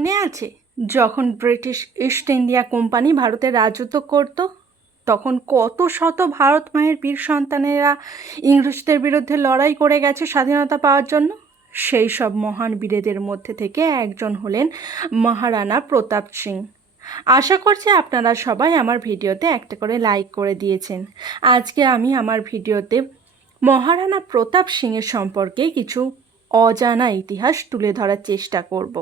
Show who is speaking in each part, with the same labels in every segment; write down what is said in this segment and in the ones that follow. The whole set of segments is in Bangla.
Speaker 1: মনে আছে? যখন ব্রিটিশ ইস্ট ইন্ডিয়া কোম্পানি ভারতে রাজত্ব করত, তখন কত শত ভারত মায়ের বীর সন্তানেরা ইংরেজদের বিরুদ্ধে লড়াই করে গেছে স্বাধীনতা পাওয়ার জন্য? সেই সব মহান বীরেদের মধ্যে থেকে একজন হলেন মহারানা প্রতাপ সিং। আশা করছি আপনারা সবাই আমার ভিডিওতে একটা করে লাইক করে দিয়েছেন। আজকে আমি আমার ভিডিওতে মহারানা প্রতাপ সিংয়ের সম্পর্কে কিছু অজানা ইতিহাস তুলে ধরার চেষ্টা করব।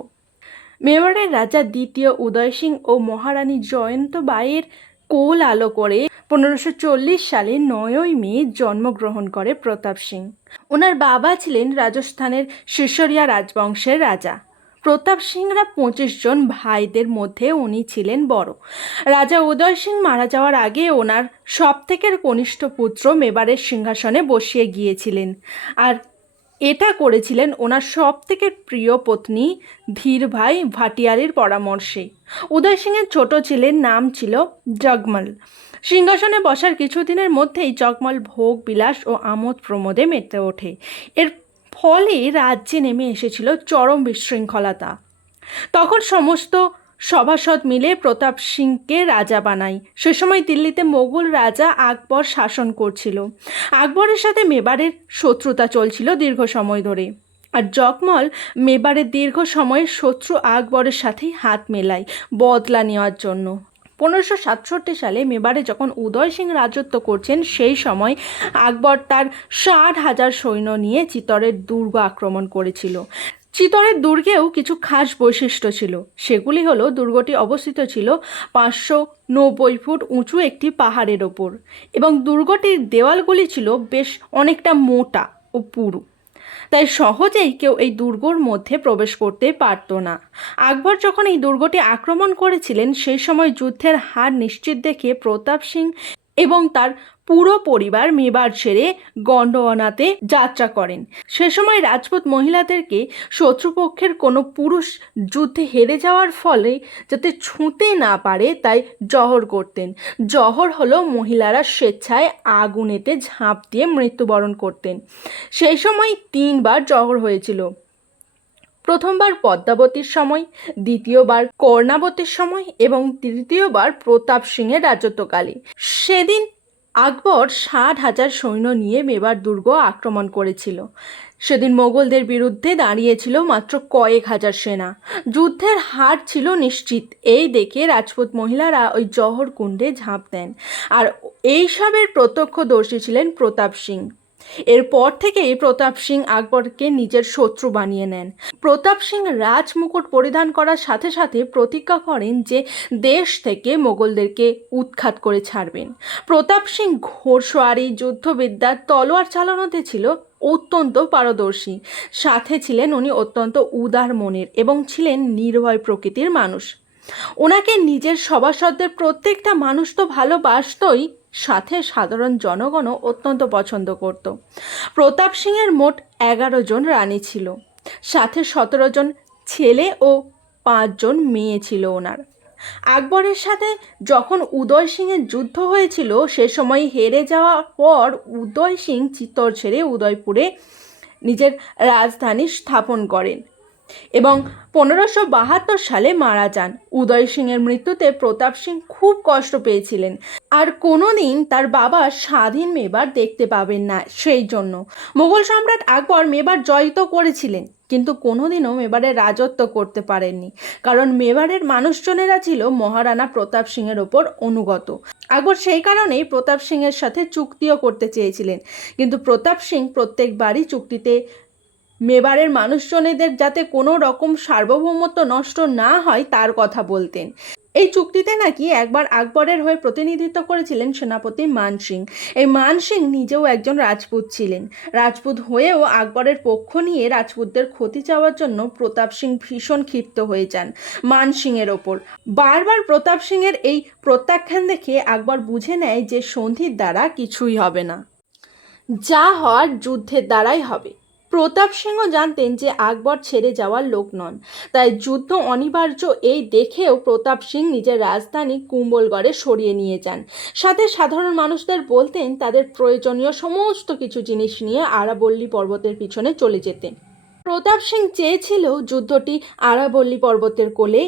Speaker 1: মেবারের রাজা দ্বিতীয় উদয় সিং ও মহারানী জয়ন্ত বাইয়ের কোল আলো করে পনেরোশো সালে নয়ই মে জন্মগ্রহণ করে প্রতাপ সিং। ওনার বাবা ছিলেন রাজস্থানের শিশরিয়া রাজবংশের রাজা। প্রতাপ সিংরা পঁচিশ জন ভাইদের মধ্যে উনি ছিলেন বড়। রাজা উদয় সিং মারা যাওয়ার আগে ওনার সবথেকে কনিষ্ঠ পুত্র মেবারের সিংহাসনে বসিয়ে গিয়েছিলেন। আর এটা করেছিলেন ওনার সব থেকে প্রিয় পত্নী ধীর ভাই ভাটিয়ারির পরামর্শে। উদয় সিংয়ের ছোট ছেলের নাম ছিল জগমল। সিংহাসনে বসার কিছুদিনের মধ্যেই জগমল ভোগ, বিলাস ও আমোদ প্রমোদে মেতে ওঠে। এর ফলে রাজ্যে নেমে এসেছিল চরম বিশৃঙ্খলতা। তখন সমস্ত সভাসদ মিলে প্রতাপ সিংকে রাজা বানায়। সে সময় দিল্লিতে মোগল রাজা আকবর শাসন করছিল। আকবরের সাথে মেবারের শত্রুতা চলছিল দীর্ঘ সময় ধরে। আর জগমল মেবারের দীর্ঘ সময়ের শত্রু আকবরের সাথেই হাত মেলায় বদলা নেওয়ার জন্য। পনেরোশো সাতষট্টি সালে মেবারে যখন উদয় সিং রাজত্ব করছেন, সেই সময় আকবর তার ষাট হাজার সৈন্য নিয়ে চিতরের দুর্গ আক্রমণ করেছিল। চিতরের দুর্গেও কিছু খাস বৈশিষ্ট্য ছিল। সেগুলি হলো, দুর্গটি অবস্থিত ছিল পাঁচশো নব্বই ফুট উঁচু একটি পাহাড়ের ওপর এবং দুর্গটির দেওয়ালগুলি ছিল বেশ অনেকটা মোটা ও পুরু। তাই সহজেই কেউ এই দুর্গর মধ্যে প্রবেশ করতে পারতো না। আকবর যখন এই দুর্গটি আক্রমণ করেছিলেন, সেই সময় যুদ্ধের হার নিশ্চিত দেখে প্রতাপ সিং এবং তার পুরো পরিবার মেবার ছেড়ে গন্ডোয়ানাতে যাত্রা করেন। সে সময় রাজপুত মহিলাদেরকে শত্রুপক্ষের কোনো পুরুষ যুদ্ধে হেরে যাওয়ার ফলে যাতে ছুঁতে না পারে তাই জহর করতেন। জহর হলো মহিলারা স্বেচ্ছায় আগুনেতে ঝাঁপ দিয়ে মৃত্যুবরণ করতেন। সেই সময় তিনবার জহর হয়েছিল। প্রথমবার পদ্মাবতীর সময়, দ্বিতীয়বার কর্ণাবতীর সময় এবং তৃতীয়বার প্রতাপ সিংয়ের রাজত্বকালে। সেদিন আকবর ষাট হাজার সৈন্য নিয়ে মেবার দুর্গ আক্রমণ করেছিল। সেদিন মোগলদের বিরুদ্ধে দাঁড়িয়েছিল মাত্র কয়েক হাজার সেনা। যুদ্ধের হার ছিল নিশ্চিত। এই দেখে রাজপুত মহিলারা ওই জহর কুণ্ডে ঝাঁপ দেন। আর এইসবের প্রত্যক্ষদর্শী ছিলেন প্রতাপ সিং। এরপর থেকেই প্রতাপ সিং আকবরকে নিজের শত্রু বানিয়ে নেন। প্রতাপ সিং রাজমুকুট পরিধান করার সাথে সাথে প্রতিজ্ঞা করেন যে দেশ থেকে মোগলদেরকে উৎখাত করে ছাড়বেন। প্রতাপ সিং ঘোড়সওয়ারি যুদ্ধবিদ্যা, তলোয়ার চালানোতে ছিল অত্যন্ত পারদর্শী। সাথে ছিলেন উনি অত্যন্ত উদার মনের এবং ছিলেন নির্ভয় প্রকৃতির মানুষ। ওনাকে নিজের সভাসদদের প্রত্যেকটা মানুষ তো ভালোবাসতই। সাথে সাধারণ জনগণও অত্যন্ত পছন্দ করত। প্রতাপ সিংয়ের মোট এগারো জন রানী ছিল। সাথে সতেরো জন ছেলে ও পাঁচজন মেয়ে ছিল ওনার। আকবরের সাথে যখন উদয় সিংয়ের যুদ্ধ হয়েছিল, সে সময় হেরে যাওয়ার পর উদয় সিং চিত্তর ছেড়ে উদয়পুরে নিজের রাজধানী স্থাপন করেন। এবং পনেরোশো বাহাত্তর সালে মারা যান। উদয় সিংয়ের মৃত্যুতে প্রতাপ সিং খুব কষ্ট পেয়েছিলেন। আর কোনোদিন তার বাবা স্বাধীন মেবার দেখতে পাবেন না সেই জন্য। মোগল সম্রাট আকবর মেবার জয় তো করেছিলেন, কিন্তু কোনোদিনও মেবারের রাজত্ব করতে পারেননি। কারণ মেবারের মানুষজনেরা ছিল মহারানা প্রতাপ সিংয়ের ওপর অনুগত। আকবর সেই কারণেই প্রতাপ সিংয়ের সাথে চুক্তিও করতে চেয়েছিলেন। কিন্তু প্রতাপ সিং প্রত্যেকবারই চুক্তিতে মেবারের মানুষজনেদের যাতে কোনো রকম সার্বভৌমত্ব নষ্ট না হয়, তার কথা বলতেন। এই চুক্তিতে নাকি একবার আকবরের হয়ে প্রতিনিধিত্ব করেছিলেন সেনাপতি মান সিং। এই মান সিং নিজেও একজন রাজপুত ছিলেন। রাজপুত হয়েও আকবরের পক্ষ নিয়ে রাজপুতদের ক্ষতি চাওয়ার জন্য প্রতাপ সিং ভীষণ ক্ষিপ্ত হয়ে যান মান সিংয়ের ওপর। বারবার প্রতাপ সিংয়ের এই প্রত্যাখ্যান দেখে আকবর বুঝে নেয় যে সন্ধির দ্বারা কিছুই হবে না। যা হওয়ার যুদ্ধের দ্বারাই হবে। প্রতাপ সিংও জানতেন যে আকবর ছেড়ে যাওয়ার লোক নন। তাই যুদ্ধ অনিবার্য এই দেখেও প্রতাপ সিং নিজের রাজধানী কুম্বলগড়ে সরিয়ে নিয়ে যান। সাথে সাধারণ মানুষদের বলতেন তাদের প্রয়োজনীয় সমস্ত কিছু জিনিস নিয়ে আরাবল্লী পর্বতের পিছনে চলে যেতে প্রতাপ সিং চেয়েছিল যুদ্ধটি আরাবল্লী পর্বতের কোলে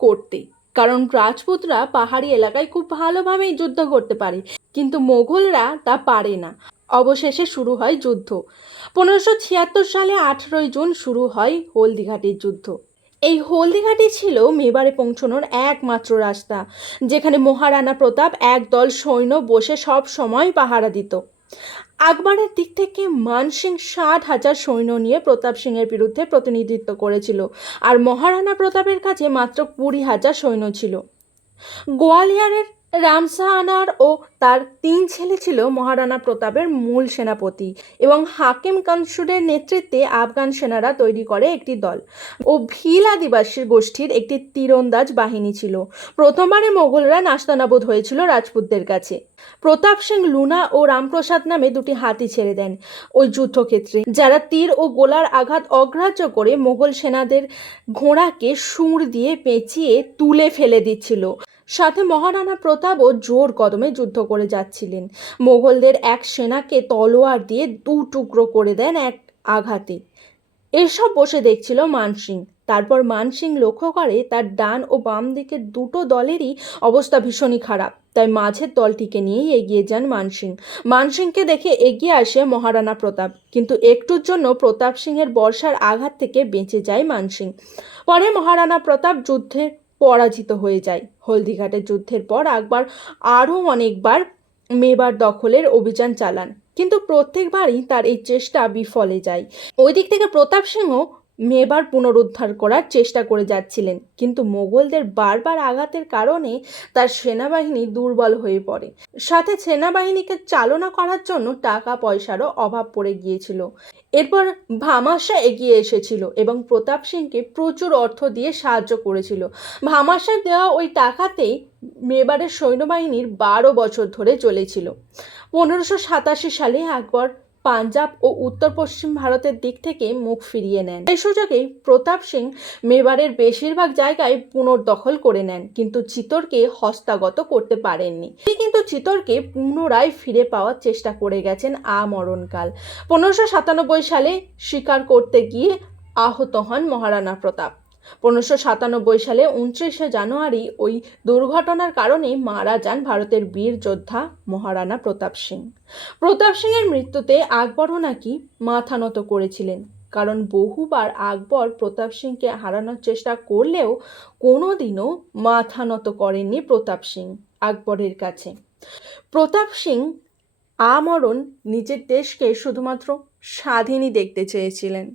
Speaker 1: করতে, কারণ রাজপুতরা পাহাড়ি এলাকায় খুব ভালোভাবেই যুদ্ধ করতে পারে, কিন্তু মোগলরা তা পারে না। অবশেষে শুরু হয় যুদ্ধ। পনেরোশো ছিয়াত্তর সালে আঠেরোই জুন শুরু হয় হলদিঘাটির যুদ্ধ। এই হলদিঘাটি ছিল মেবারে পৌঁছানোর একমাত্র রাস্তা, যেখানে মহারানা প্রতাপ একদল সৈন্য বসে সব সময় পাহারা দিত। আকবরের দিক থেকে মানসিং ষাট হাজার সৈন্য নিয়ে প্রতাপ সিংয়ের বিরুদ্ধে প্রতিনিধিত্ব করেছিল আর মহারানা প্রতাপের কাছে মাত্র কুড়ি হাজার সৈন্য ছিল। গোয়ালিয়রের রামসাহানার ও তার তিন ছেলে ছিল মহারানা প্রতাপের মূল সেনাপতি এবং হাকিম কানসুরের নেতৃত্বে আফগান সেনারা তৈরি করে একটি দল ও ভিল আদিবাসী গোষ্ঠীর একটি তীরন্দাজ বাহিনী ছিল। প্রথমবারে মোগলরা নাস্তানাবুদ হয়েছিল রাজপুতদের কাছে। প্রতাপ সিং লুনা ও রামপ্রসাদ নামে দুটি হাতি ছেড়ে দেন ওই যুদ্ধক্ষেত্রে, যারা তীর ও গোলার আঘাত অগ্রাহ্য করে মোগল সেনাদের ঘোড়াকে সুর দিয়ে পেঁচিয়ে তুলে ফেলে দিচ্ছিল। সাথে মহারানা প্রতাপও জোর কদমে যুদ্ধ করে যাচ্ছিলেন। মোগলদের এক সেনাকে তলোয়ার দিয়ে দু টুকরো করে দেন এক আঘাতে। এসব বসে দেখছিল মানসিং। তারপর মানসিং লক্ষ্য করে তার ডান ও বাম দিকের দুটো দলেরই অবস্থা ভীষণই খারাপ। তাই মাঝের দলটিকে নিয়েই এগিয়ে যান মানসিং। মানসিংকে দেখে এগিয়ে আসে মহারানা প্রতাপ। কিন্তু একটুর জন্য প্রতাপ সিংয়ের বর্ষার আঘাত থেকে বেঁচে যায় মানসিং। পরে মহারানা প্রতাপ যুদ্ধে পরাজিত হয়ে যায়। হলদিঘাটের যুদ্ধের পর আকবর আরও অনেকবার মেবার দখলের অভিযান চালান। কিন্তু প্রত্যেকবারই তার এই চেষ্টা বিফলে যায়। ওই দিক থেকে প্রতাপ সিংহ মেবার পুনরুদ্ধার করার চেষ্টা করে যাচ্ছিলেন, কিন্তু মোগলদের বারবার আঘাতের কারণে তার সেনাবাহিনী দুর্বল হয়ে পড়ে। সাথে সেনাবাহিনীকে চালনা করার জন্য টাকা পয়সারও অভাব পড়ে গিয়েছিল। এরপর ভামাশা এগিয়ে এসেছিল এবং প্রতাপ সিংকে প্রচুর অর্থ দিয়ে সাহায্য করেছিল। ভামাশার দেওয়া ওই টাকাতেই মেবারের সৈন্যবাহিনীর বারো বছর ধরে চলেছিল। পনেরোশো সাতাশি সালে আকবর পাঞ্জাব ও উত্তর পশ্চিম ভারতের দিক থেকে মুখ ফিরিয়ে নেন। এই সুযোগে প্রতাপ সিং মেবারের বেশিরভাগ জায়গায় পুনর্দখল করে নেন, কিন্তু চিতরকে হস্তাগত করতে পারেননি। কিন্তু চিতরকে পুনরায় ফিরে পাওয়ার চেষ্টা করে গেছেন আমরণকাল। পনেরোশো সাতানব্বই সালে শিকার করতে গিয়ে আহত হন মহারানা প্রতাপ। পনেরোশো সাতানব্বই সালে উনত্রিশে জানুয়ারি ওই দুর্ঘটনার কারণে মারা যান ভারতের বীর যোদ্ধা মহারানা প্রতাপ সিং। প্রতাপ সিংয়ের মৃত্যুতে আকবরও নাকি মাথা নত করেছিলেন, কারণ বহুবার আকবর প্রতাপ সিংকে হারানোর চেষ্টা করলেও কোনোদিনও মাথা নত করেননি প্রতাপ সিং আকবরের কাছে। প্রতাপ সিং আমরণ নিজের দেশকে শুধুমাত্র স্বাধীনই দেখতে চেয়েছিলেন।